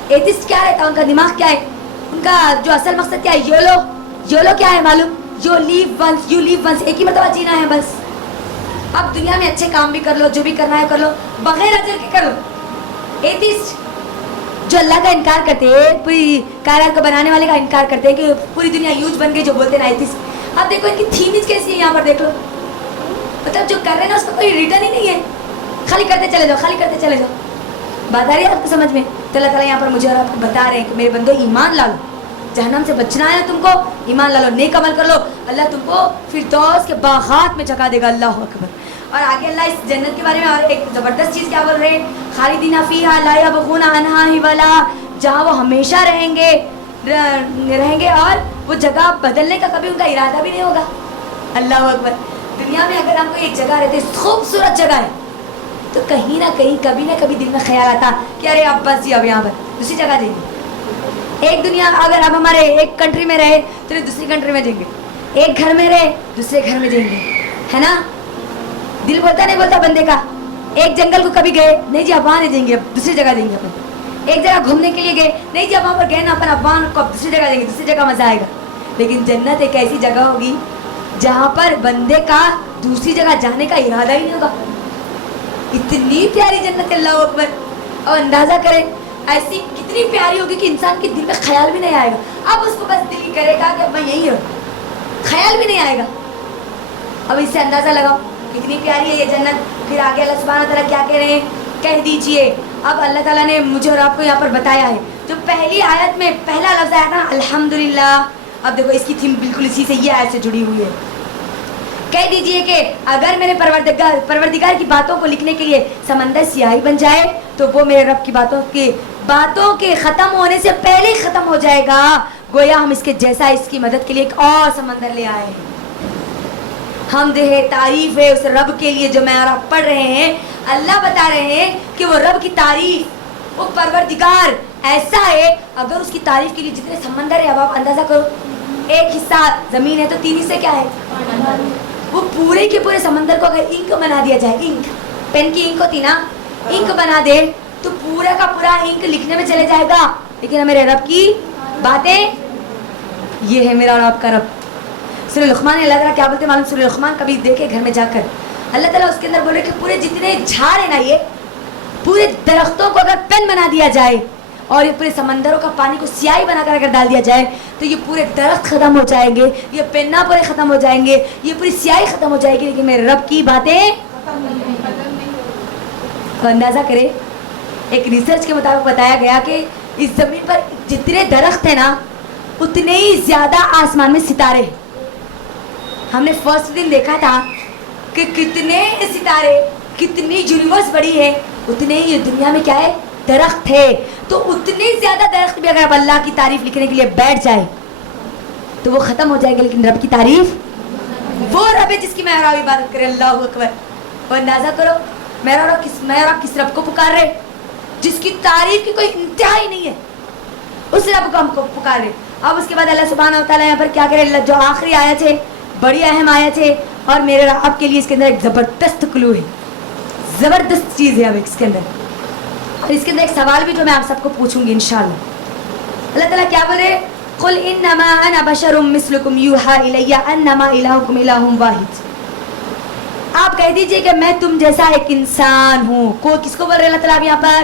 ایتھسٹ کیا رہتا ہے, ان کا دماغ کیا ہے, ان کا جو اصل مقصد کیا ہے, یولو کیا ہے معلوم, یو لیو ونس, ایک ہی مرتبہ جینا ہے بس. اب دنیا میں اچھے کام بھی کر لو, جو بھی کرنا ہے کر لو, بغیر اجر کے کر لو. ایتھسٹ جو اللہ کا انکار کرتے ہیں, پوری کائنات کو بنانے والے کا انکار کرتے ہیں کہ پوری دنیا یوج بن گئی, جو بولتے ہیں نا ایتھسٹ. اب دیکھو ان کی تھیم کیسی ہے, یہاں پر دیکھ لو, مطلب جو کر رہے ہیں نا اس کا کوئی ریٹرن ہی نہیں ہے, خالی کرتے چلے جاؤ, خالی کرتے چلے جاؤ. بات آ رہی ہے آپ کو سمجھ میں؟ تو اللہ تعالیٰ یہاں پر مجھے اور آپ کو بتا رہے ہیں کہ میرے بندو ایمان لا لو, جہنم سے بچنا ہے تم کو, ایمان لا لو, نیک عمل کر لو, اللہ تم کو فردوس کے باغات میں جگہ دے گا. اللہ اکبر. اور آگے اللہ اس جنت کے بارے میں اور ایک زبردست چیز کیا بول رہے ہیں, خالدین فیہا لا یبغون عنہا حولا, جہاں وہ ہمیشہ رہیں گے اور وہ جگہ بدلنے کا کبھی ان کا ارادہ بھی نہیں ہوگا. اللہ اکبر. دنیا میں اگر ہم کو ایک جگہ رہتے, خوبصورت جگہ ہے, تو کہیں نہ کہیں کبھی نہ کبھی دل میں خیال آتا کہ ارے اب بس جی اب یہاں پر دوسری جگہ جائیں گے. ایک دنیا اگر اب ہمارے ایک کنٹری میں رہے تو دوسری کنٹری میں جائیں گے, ایک گھر میں رہے دوسرے گھر میں جائیں گے, ہے نا. دل بولتا نہیں بولتا بندے کا. ایک جنگل کو کبھی گئے, نہیں جی اب وہاں نہیں جائیں گے, اب دوسری جگہ جائیں گے. اپن ایک جگہ گھومنے کے لیے گئے, نہیں جی اب وہاں پر گئے نا اپن, اب وہاں کو اب دوسری جگہ جائیں گے, دوسری جگہ مزہ آئے گا. لیکن جنت ایک ایسی جگہ ہوگی جہاں پر بندے کا دوسری جگہ جانے کا ارادہ ہی نہیں ہوگا. اتنی پیاری جنت, اللہ اکبر. اور اندازہ کریں ایسی کتنی پیاری ہوگی کہ انسان کے دل میں خیال بھی نہیں آئے گا. اب اس کو بس دل کرے گا کہ میں یہیں رہوں, خیال بھی نہیں آئے گا. اب اس سے اندازہ لگاؤ کتنی پیاری ہے یہ جنت. پھر آگے اللہ سبحانہ تعالیٰ کیا کہہ رہے ہیں, کہہ دیجئے. اب اللہ تعالیٰ نے مجھے اور آپ کو یہاں پر بتایا ہے, جو پہلی آیت میں پہلا لفظ آیا تھا الحمدللہ. اب دیکھو اس کی تھیم بالکل اسی سے, یہ آیت سے جڑی ہوئی ہے. کہہ دیجئے کہ اگر میرے پروردگار کی باتوں کو لکھنے کے لیے سمندر سیاہی بن جائے تو وہ میرے رب کی باتوں کے ختم ہونے سے پہلے ہی ختم ہو جائے گا. گویا ہم اس کے جیسا اس کی مدد کے لیے ایک اور سمندر لے آئے ہیں. حمد ہے, تعریف ہے اس رب کے لیے جو میں اور آپ پڑھ رہے ہیں. اللہ بتا رہے ہیں کہ وہ رب کی تعریف, وہ پروردگار ایسا ہے, اگر اس کی تعریف کے لیے جتنے سمندر ہے, اب آپ اندازہ کرو, ایک حصہ زمین ہے تو 3 حصے کیا ہے, وہ پورے کے پورے سمندر کو اگر انک بنا دیا جائے, انک, پین کی انک ہوتی نا, انک بنا دے تو پورا کا پورا انک لکھنے میں چلے جائے گا. لیکن میرے رب کی باتیں, یہ ہے میرا اور آپ کا رب. سورہ لقمان اللہ تعالیٰ کیا بولتے ہیں معلوم, سورہ لقمان کبھی دیکھے گھر میں جا کر, اللہ تعالیٰ اس کے اندر بول رہے کہ پورے جتنے جھاڑ ہیں نا, یہ پورے درختوں کو اگر پین بنا دیا جائے اور یہ پورے سمندروں کا پانی کو سیاہی بنا کر اگر ڈال دیا جائے تو یہ پورے درخت ختم ہو جائیں گے, یہ پیننا پورے ختم ہو جائیں گے, یہ پوری سیاہی ختم ہو جائے گی, لیکن میرے رب کی باتیں تو اندازہ کرے. ایک ریسرچ کے مطابق بتایا گیا کہ اس زمین پر جتنے درخت ہیں نا اتنے ہی زیادہ آسمان میں ستارے ہیں. ہم نے فرسٹ دن دیکھا تھا کہ کتنے ستارے, کتنی یونیورس بڑی ہے, اتنے ہی دنیا میں کیا ہے, درخت ہے. تو اتنے زیادہ درخت بھی اگر اب اللہ کی تعریف لکھنے کے لیے بیٹھ جائے تو وہ ختم ہو جائے گا, لیکن رب کی تعریف, وہ رب ہے جس کی میں اور آپ عبادت کرے. اللہ اکبر. وہ اندازہ کرو میں اور آپ کس رب کو پکار رہے جس کی تعریف کی کوئی انتہا ہی نہیں ہے, اس رب کو ہم کو پکار رہے. اب اس کے بعد اللہ سبحانہ و تعالیٰ یہاں پر کیا کرے, جو آخری آیت ہے بڑی اہم آیت ہے, اور میرے آپ کے لیے اس کے اندر ایک زبردست کلو ہے, زبردست چیز ہے. اب اس کے اندر اور اس کے اندر ایک سوال بھی جو میں آپ سب کو پوچھوں گی انشاءاللہ. اللہ تعالیٰ کیا بولے, قل انما انا بشر مثلکم یوحا الی انما الہکم الہ واحد. آپ کہہ دیجئے کہ میں تم جیسا ایک انسان ہوں. کس کو بول رہے اللہ تعالیٰ اب یہاں پر,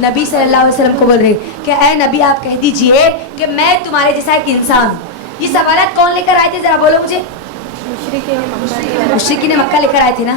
نبی صلی اللہ علیہ وسلم کو بول رہے کہ اے نبی آپ کہہ دیجئے کہ میں تمہارے جیسا ایک انسان ہوں. یہ سوالات کون لے کر آئے تھے ذرا بولو مجھے. مشرکین مکہ لے کر آئے تھے نا.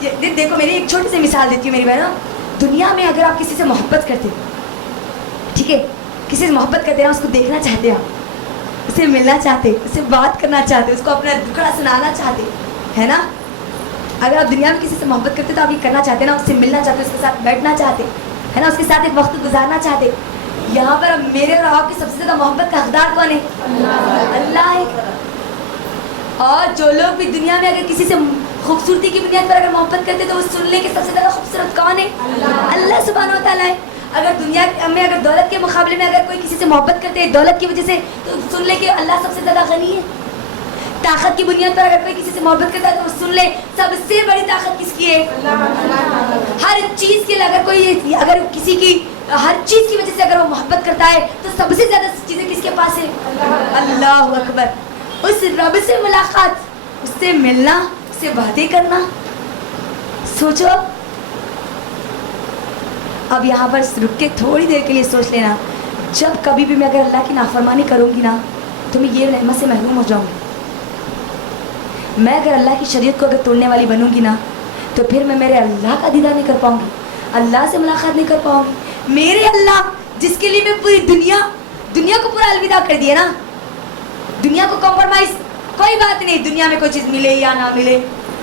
دیکھو میری ایک چھوٹی سی مثال دیتی ہوں میری بہنوں. دنیا میں اگر آپ کسی سے محبت کرتے ہو, ٹھیک ہے, کسی سے محبت کرتے ہیں, اس کو دیکھنا چاہتے ہیں, اسے ملنا چاہتے, اس سے بات کرنا چاہتے, اس کو اپنا دکھڑا سنانا چاہتے, ہے نا. اگر آپ دنیا میں کسی سے محبت کرتے تو آپ یہ کرنا چاہتے نا, اس سے ملنا چاہتے, اس کے ساتھ بیٹھنا چاہتے, ہے نا, اس کے ساتھ ایک وقت گزارنا چاہتے. یہاں پر میرے اور آپ کی سب سے زیادہ محبت کا حقدار کون ہے؟ اللہ ہے. اور جو لوگ بھی دنیا میں اگر کسی سے خوبصورتی کی بنیاد پر اگر محبت کرتے تو وہ سننے کے سب سے زیادہ خوبصورت کون ہے؟ اللہ سبحانہ و تعالیٰ ہے. اگر دنیا میں اگر دولت کے مقابلے میں اگر کوئی کسی سے محبت کرتے ہے دولت کی وجہ سے, تو سن لے کہ اللہ سب سے زیادہ غنی ہے. طاقت کی بنیاد پر اگر کوئی کسی سے محبت کرتا ہے تو سن لے سب سے بڑی طاقت کس کی ہے؟ ہر چیز کے لیے اگر کسی کی ہر چیز کی وجہ سے اگر وہ محبت کرتا ہے تو سب سے زیادہ چیزیں کس کے پاس ہے؟ اللہ اکبر. اس رب سے ملاقات, اس سے ملنا, اس سے باتیں کرنا. سوچو اب یہاں پر رک کے تھوڑی دیر کے لیے سوچ لینا, جب کبھی بھی میں اگر اللہ کی نافرمانی کروں گی نا تو میں یہ رحمت سے محروم ہو جاؤں گی. میں اگر اللہ کی شریعت کو اگر توڑنے والی بنوں گی نا تو پھر میں میرے اللہ کا دیدار نہیں کر پاؤں گی, اللہ سے ملاقات نہیں کر پاؤں گی. میرے اللہ جس کے لیے میں پوری دنیا کو پورا الوداع کر دیا نا, دنیا کو کمپرومائز, کوئی بات نہیں, دنیا میں کوئی چیز ملے یا نہ ملے,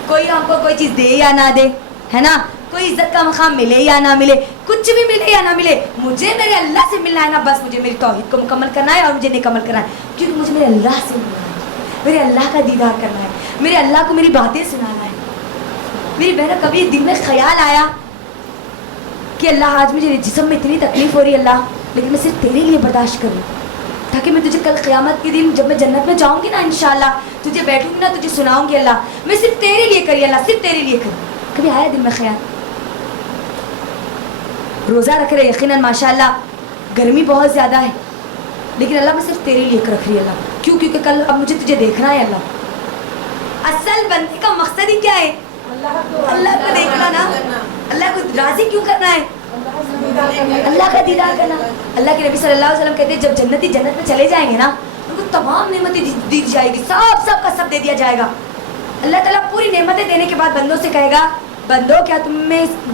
کوئی ہم کو کوئی چیز دے یا نہ دے, ہے نا, کوئی عزت کا مقام ملے یا نہ ملے, کچھ بھی ملے یا نہ ملے, مجھے میرے اللہ سے ملنا ہے نا, بس مجھے میری توحید کو مکمل کرنا ہے اور مجھے مکمل کرنا ہے, کیونکہ مجھے میرے اللہ سے ملنا ہے, میرے اللہ کا دیدار کرنا ہے, میرے اللہ کو میری باتیں سنانا ہے. میری بہنوں کبھی دل میں خیال آیا کہ اللہ آج مجھے جسم میں اتنی تکلیف ہو رہی ہے اللہ, لیکن میں صرف تیرے لیے برداشت کروں, تاکہ میں تجھے کل قیامت کے دن جب میں جنت میں جاؤں گی نا انشاءاللہ, تجھے بیٹھوں گی نا, تجھے سناؤں گی اللہ, میں صرف تیرے لیے کری اللہ, صرف تیرے لیے کری. کبھی آیا دل میں خیال؟ روزہ رکھ رہے یقیناً ماشاءاللہ گرمی بہت زیادہ ہے, لیکن اللہ میں صرف تیرے لیے رکھ رہی ہے اللہ, کیوں؟ کیونکہ کل اب مجھے تجھے دیکھنا ہے اللہ. اصل بندے کا مقصد ہی کیا ہے؟ اللہ کو دیکھنا نا, اللہ کو راضی کیوں کرنا ہے؟ اللہ کا دیدار کرنا. اللہ کے نبی صلی اللہ علیہ وسلم کہتے ہیں جب جنتی جنت میں چلے جائیں گے نا ان کو تمام نعمتیں دی جائے گی, سب کا سب دے دیا جائے گا. اللہ تعالیٰ پوری نعمتیں دینے کے بعد بندوں سے کہے گا بندو کیا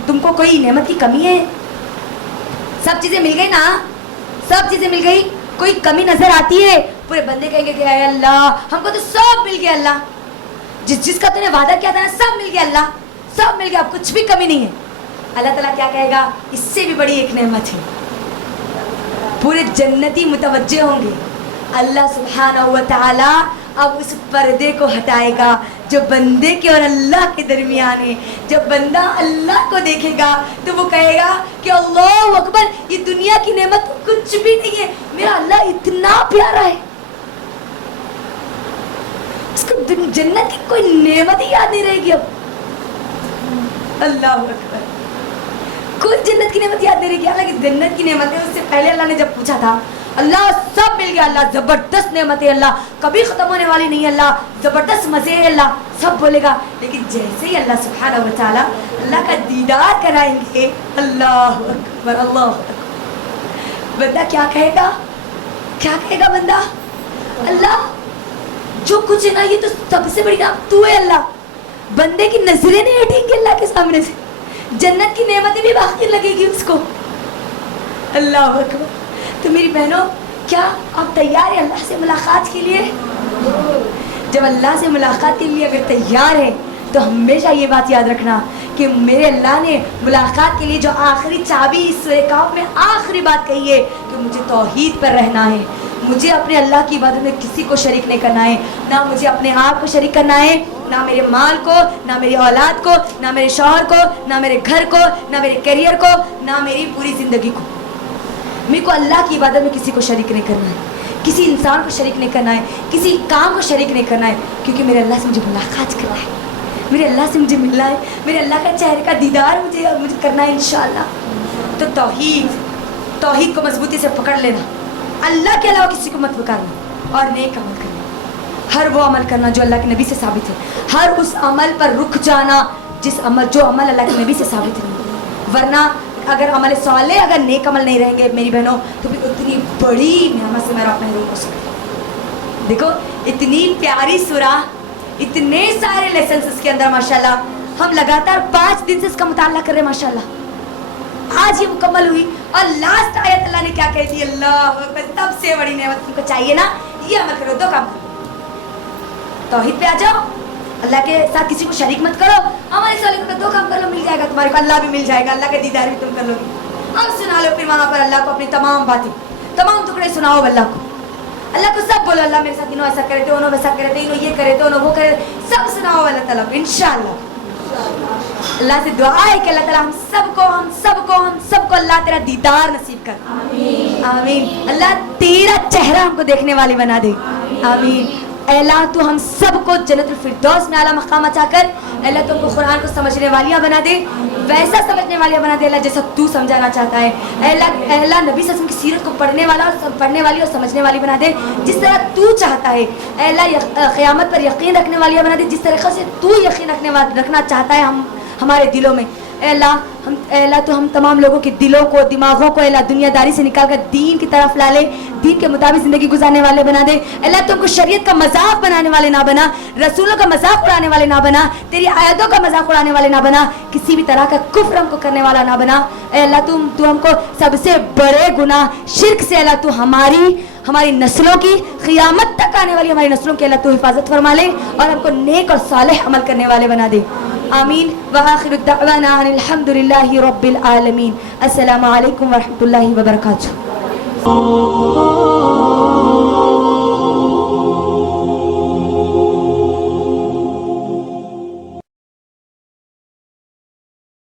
تم کو کوئی نعمت کی کمی ہے؟ سب چیزیں مل گئی نا, سب چیزیں مل گئی, کوئی کمی نظر آتی ہے؟ پورے بندے کہیں گے کہ اے اللہ ہم کو تو سب مل گیا اللہ, جس کا تو نے وعدہ کیا تھا نا سب مل گیا اللہ, سب مل گیا, اب کچھ بھی کمی نہیں ہے. اللہ تعالیٰ کیا کہے گا؟ اس سے بھی بڑی ایک نعمت ہے. پورے جنتی متوجہ ہوں گے, اللہ سبحانہ و تعالی اب اس پردے کو ہٹائے گا جو بندے کے اور اللہ کے درمیان ہے. جب بندہ اللہ کو دیکھے گا تو وہ کہے گا کہ اللہ اکبر, یہ دنیا کی نعمت کچھ بھی نہیں ہے, میرا اللہ اتنا پیارا ہے. اس کو جنت کی کوئی نعمت ہی یاد نہیں رہے گی اب. اللہ اکبر, کوئی جنت کی نعمت یاد نہیں رہے گی. حالانکہ جنت کی نعمت ہے اس سے پہلے اللہ نے جب پوچھا تھا اللہ سب مل گیا, اللہ زبردست نعمت ہے, اللہ کبھی ختم ہونے والی نہیں, اللہ زبردست مزے ہے, اللہ سب بولے گا. لیکن جیسے ہی اللہ سبحانہ و تعالی اللہ کا دیدار کرائیں گے, اللہ اکبر اللہ اکبر, بندہ کیا کہے گا؟ کیا کہے گا بندہ؟ اللہ جو کچھ ہے نا یہ تو سب سے بڑی نعمت تو ہے اللہ. بندے کی نظریں نہیں ہٹیں گی اللہ کے سامنے سے, جنت کی نعمتیں بھی باقی لگے گی اس کو. اللہ اکبر. تو میری بہنوں کیا آپ تیار ہیں اللہ سے ملاقات کے لیے؟ جب اللہ سے ملاقات کے لیے اگر تیار ہے تو ہمیشہ یہ بات یاد رکھنا کہ میرے اللہ نے ملاقات کے لیے جو آخری چابی اس سورہ کہف میں آخری بات کہی ہے کہ مجھے توحید پر رہنا ہے, مجھے اپنے اللہ کی عبادت میں کسی کو شریک نہیں کرنا ہے, نہ مجھے اپنے آپ کو شریک کرنا ہے, نہ میرے مال کو, نہ میری اولاد کو, نہ میرے شوہر کو, نہ میرے گھر کو, نہ میرے کیریئر کو, نہ میری پوری زندگی کو. میرے کو اللہ کی عبادت میں کسی کو شریک نہیں کرنا ہے, کسی انسان کو شریک نہیں کرنا ہے, کسی کام کو شریک نہیں کرنا ہے, کیونکہ میرے اللہ سے مجھے ملاقات کرنا ہے, میرے اللہ سے مجھے ملنا ہے, میرے اللہ کا چہرے کا دیدار مجھے کرنا ہے انشاءاللہ. تو توحید کو مضبوطی سے پکڑ لینا, اللہ کے علاوہ کسی کو مت پکارنا, اور نیک عمل کرنا, ہر وہ عمل کرنا جو اللہ کے نبی سے ثابت ہے, ہر اس عمل پر رک جانا جو عمل اللہ کے نبی سے ثابت ہے. ورنہ اگر عمل صالح اگر نیک عمل نہیں رہیں گے میری بہنوں تو پھر اتنی بڑی نعمت سے میرا محروم ہو سکتا. دیکھو اتنی پیاری سورہ, اتنے سارے لیسنس اس کے اندر ماشاءاللہ, ہم لگاتار 5 دن سے اس کا مطالعہ کر رہے ہیں ماشاءاللہ. آج یہ مکمل ہوئی اور لاسٹ آیت اللہ نے کیا کہہ دی؟ اللہ اکبر، سب سے بڑی نعمت تم کو چاہیے نا یہ عمل کرو، 2 کام کرو. توحید پہ آ جاؤ، اللہ کے ساتھ کسی کو شریک مت کرو. ہمارے سالے کو 2 کام کر لو، مل جائے گا تمہارے کو، اللہ بھی مل جائے گا، اللہ کا دیدار بھی تم کر لو گے. اب سنا لو پھر وہاں پر اللہ کو اپنی تمام باتیں، تمام ٹکڑے سناؤ اللہ کو. اللہ کو سب بولو، اللہ میرے ساتھ انہوں ایسا کرے تھے، انہوں ویسا کرے تھے، انہوں یہ کرے تھے، انہوں وہ کرے، سب سناؤ اللہ تعالیٰ کو انشاءاللہ. اللہ سے دعا ہے کہ اللہ تعالیٰ ہم سب کو اللہ تیرا دیدار نصیب کر. آمین آمین. اللہ تیرا چہرہ ہم کو دیکھنے والی بنا دے. آمین. اے اللہ تو ہم سب کو جنت الفردوس میں اعلیٰ مقام عطا کر. اے اللہ تو ہم کو قرآن کو سمجھنے والیاں بنا دے، ویسا سمجھنے والیاں بنا دے اللہ جیسا تو سمجھانا چاہتا ہے. اے اللہ نبی صلی اللہ علیہ وسلم کی سیرت کو پڑھنے والی اور سمجھنے والی بنا دے جس طرح تو چاہتا ہے. اے اللہ قیامت پر یقین رکھنے والیاں بنا دے جس طریقے سے تو یقین رکھنا چاہتا ہے ہمارے دلوں میں. اے اللہ تو ہم تمام لوگوں کے دلوں کو، دماغوں کو اے اللہ دنیا داری سے نکال کر دین کی طرف لا لے، دین کے مطابق زندگی گزارنے والے بنا دے. اے اللہ تو ہم کو شریعت کا مذاق بنانے والے نہ بنا، رسولوں کا مذاق اڑانے والے نہ بنا، تیری آیتوں کا مذاق اڑانے والے نہ بنا، کسی بھی طرح کا کفر ہم کو کرنے والا نہ بنا. اے اللہ تو ہم کو سب سے بڑے گناہ شرک سے اللہ تو ہماری نسلوں کی قیامت تک آنے والی ہماری نسلوں کی اللہ تو حفاظت فرما لے اور ہم کو نیک اور صالح عمل کرنے والے بنا دے. آمین. وآخر الدعوانا ان الحمد للہ رب العالمین. السلام علیکم ورحمۃ اللہ وبرکاتہ.